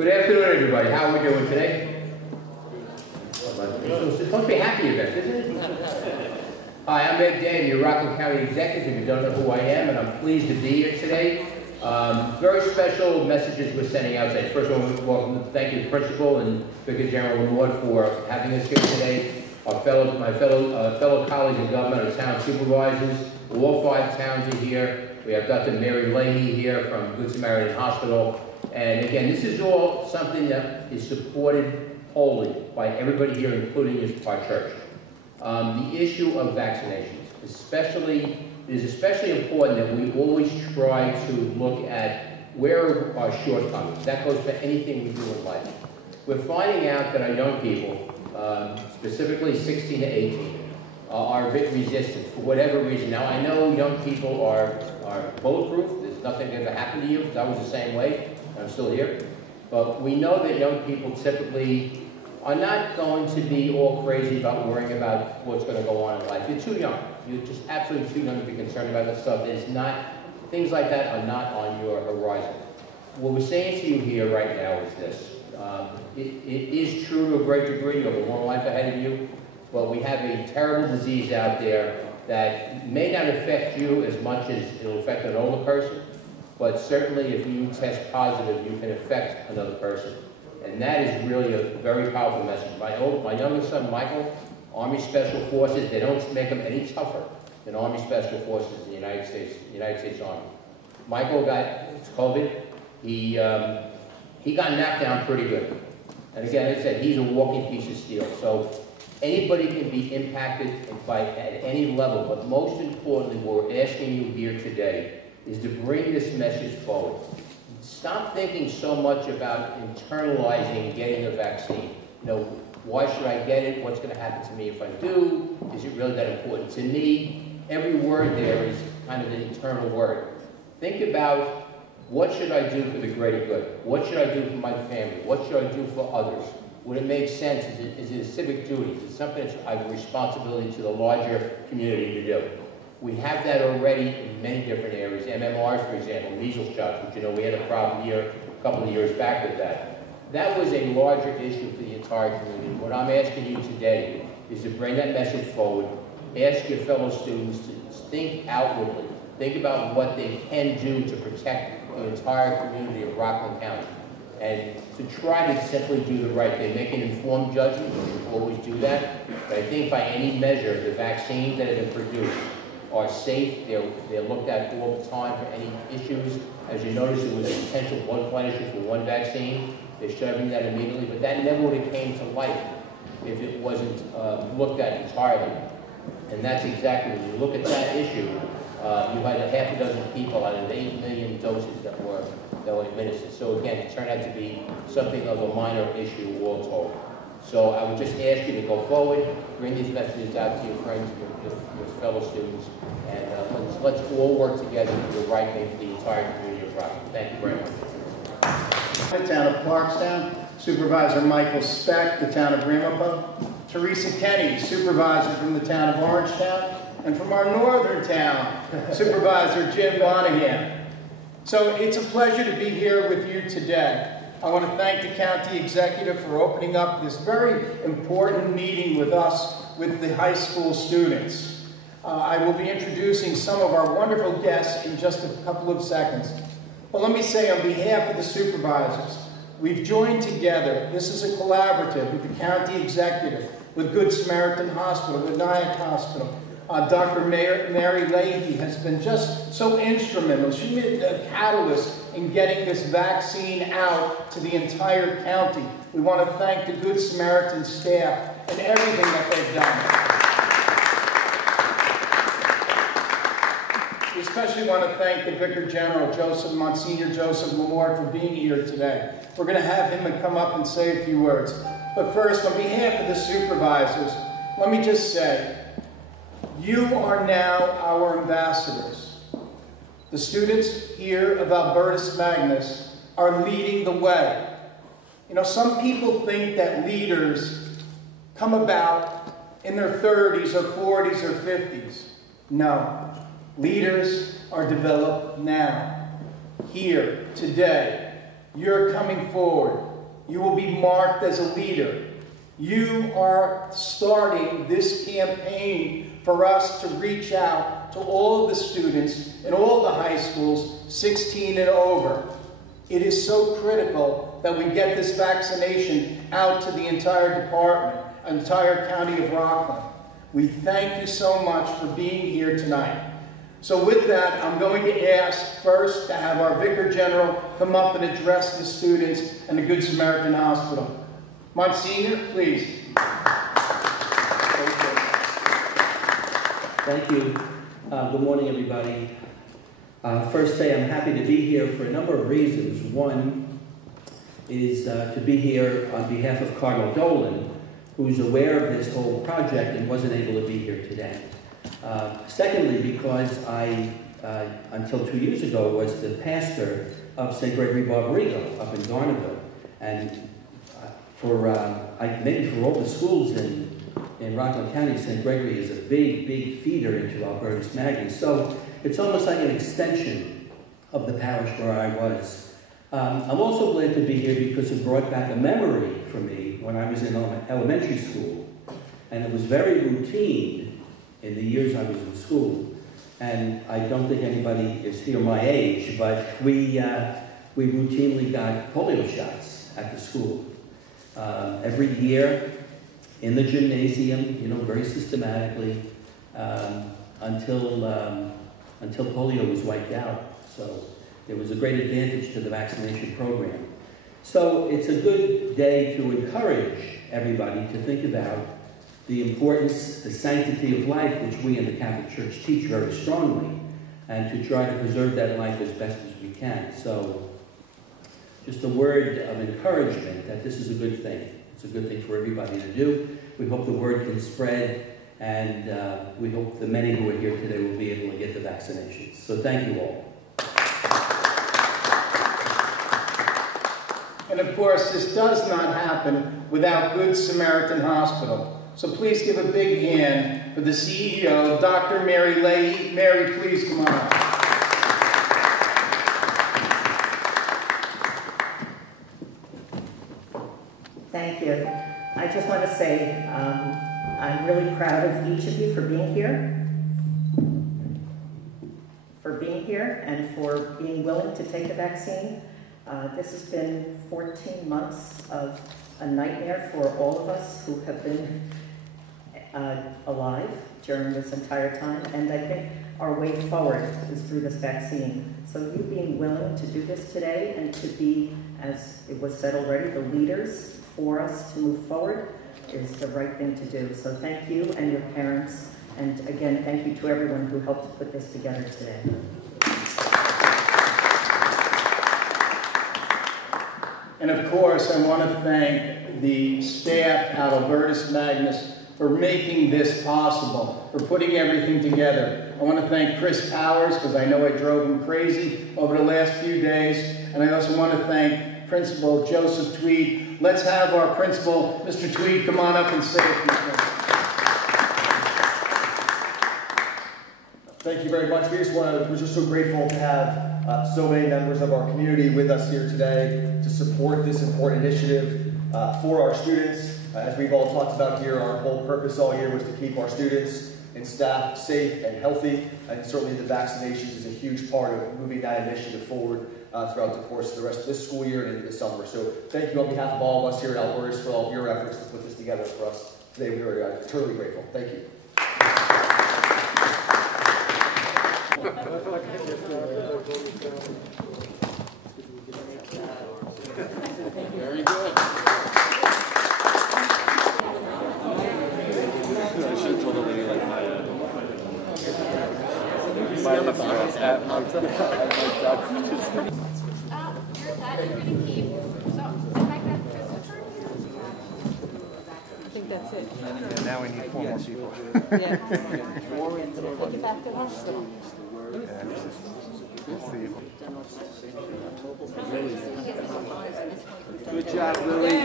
Good afternoon, everybody. How are we doing today? It's supposed to be a happy event, isn't it? Hi, I'm Ed Dan, your Rockland County Executive. You don't know who I am, and I'm pleased to be here today. Very special messages we're sending out today. First of all, thank you, Principal and Vicar General Lamort, for having us here today. My fellow colleagues in government, our town supervisors, all 5 towns are here. We have Dr. Mary Leahy here from Good Samaritan Hospital. And again, this is all something that is supported wholly by everybody here, including our church. The issue of vaccinations, it is especially important that we always try to look at where are our shortcomings. That goes for anything we do in life. We're finding out that our young people, specifically 16 to 18, are a bit resistant for whatever reason. Now, I know young people are bulletproof. There's nothing that ever happened to you. I was the same way. I'm still here. But we know that young people typically are not going to be all crazy about worrying about what's going to go on in life. You're too young. You're just absolutely too young to be concerned about that stuff. It's not, things like that are not on your horizon. What we're saying to you here right now is this. It is true to a great degree. You have a long life ahead of you. But we have a terrible disease out there that may not affect you as much as it'll affect an older person. But certainly if you test positive, you can affect another person. And that is really a very powerful message. My youngest son, Michael, Army Special Forces, they don't make him any tougher than Army Special Forces in the United States Army. Michael got COVID. He got knocked down pretty good. And again, as I said, he's a walking piece of steel. So anybody can be impacted at any level. But most importantly, what we're asking you here today is to bring this message forward. Stop thinking so much about internalizing getting a vaccine. You know, why should I get it? What's going to happen to me if I do? Is it really that important to me? Every word there is kind of an internal word. Think about, what should I do for the greater good? What should I do for my family? What should I do for others? Would it make sense? Is it a civic duty? Is it something that I have a responsibility to the larger community to do? We have that already in many different areas. MMRs, for example, measles shots, which you know we had a problem here a couple of years back with that. That was a larger issue for the entire community. What I'm asking you today is to bring that message forward. Ask your fellow students to think outwardly. Think about what they can do to protect the entire community of Rockland County. And to try to simply do the right thing. Make an informed judgment. We always do that. But I think by any measure, the vaccines that have been produced are safe. They're looked at all the time for any issues. As you notice, there was a potential blood clot issue for one vaccine. They're shoving that immediately, but that never would have came to light if it wasn't looked at entirely. And that's exactly, when you look at that issue, you had a half a dozen people out of 8 million doses that were administered. So again, it turned out to be something of a minor issue all told. So I would just ask you to go forward, bring these messages out to your friends, your fellow students, and let's all work together to do the right thing for the entire community of Rockland. Thank you very much. The town of Clarkstown, Supervisor Michael Speck, the town of Ramapo, Teresa Kenny, Supervisor from the town of Orangetown, and from our northern town, Supervisor Jim Monahan. So it's a pleasure to be here with you today. I want to thank the county executive for opening up this very important meeting with us, with the high school students. I will be introducing some of our wonderful guests in just a couple of seconds. But let me say, on behalf of the supervisors, we've joined together. This is a collaborative with the county executive, with Good Samaritan Hospital, with Nyack Hospital. Dr. Mary Leahy has been just so instrumental. She's been a catalyst in getting this vaccine out to the entire county. We want to thank the Good Samaritan staff and everything that they've done. We especially want to thank the Vicar General, Monsignor Joseph Lamort, for being here today. We're going to have him come up and say a few words. But first, on behalf of the supervisors, let me just say, you are now our ambassadors. The students here of Albertus Magnus are leading the way. You know, some people think that leaders come about in their 30s or 40s or 50s. No. Leaders are developed now, here, today. You're coming forward. You will be marked as a leader. You are starting this campaign for us to reach out to all of the students in all the high schools, 16 and over. It is so critical that we get this vaccination out to the entire department, entire county of Rockland. We thank you so much for being here tonight. So with that, I'm going to ask first to have our Vicar General come up and address the students and the Good Samaritan Hospital. Monsignor, please. Thank you. Good morning, everybody. First say I'm happy to be here for a number of reasons. One is to be here on behalf of Cardinal Dolan, who's aware of this whole project and wasn't able to be here today. Secondly, because I, until 2 years ago, was the pastor of St. Gregory Barbarigo up in Garnerville. And maybe for all the schools in Rockland County, St. Gregory is a big, big feeder into Albertus Magnus. So it's almost like an extension of the parish where I was. I'm also glad to be here because it brought back a memory for me when I was in elementary school. And it was very routine in the years I was in school. And I don't think anybody is here my age, but we routinely got polio shots at the school. Every year in the gymnasium, you know, very systematically, until polio was wiped out. So there was a great advantage to the vaccination program. So it's a good day to encourage everybody to think about the importance, the sanctity of life, which we in the Catholic Church teach very strongly, and to try to preserve that life as best as we can. So just a word of encouragement that this is a good thing. It's a good thing for everybody to do. We hope the word can spread, and we hope the many who are here today will be able to get the vaccinations. So thank you all. And of course, this does not happen without Good Samaritan Hospital. So please give a big hand for the CEO, Dr. Mary Leahy. Mary, please come on up. Thank you. I just want to say I'm really proud of each of you for being here. And for being willing to take the vaccine. This has been 14 months of a nightmare for all of us who have been alive during this entire time, and I think our way forward is through this vaccine. So you being willing to do this today and to be, as it was said already, the leaders for us to move forward is the right thing to do. So thank you and your parents, and again, thank you to everyone who helped put this together today. And of course, I want to thank the staff at Albertus Magnus for making this possible, for putting everything together. I want to thank Chris Powers, because I know I drove him crazy over the last few days. And I also want to thank Principal Joseph Tweed. Let's have our principal, Mr. Tweed, come on up and say a few things. Thank you very much. We're just so grateful to have so many members of our community with us here today to support this important initiative for our students. As we've all talked about here, our whole purpose all year was to keep our students and staff safe and healthy, and certainly the vaccinations is a huge part of moving that initiative forward throughout the course of the rest of this school year and into the summer. So thank you on behalf of all of us here at Albertus for all of your efforts to put this together for us today. We are eternally grateful. Thank you. Very good. I should have told the lady like my I think that's it. And now we need 4 more people. Yeah. Take it back to the hospital. Good job, Lily.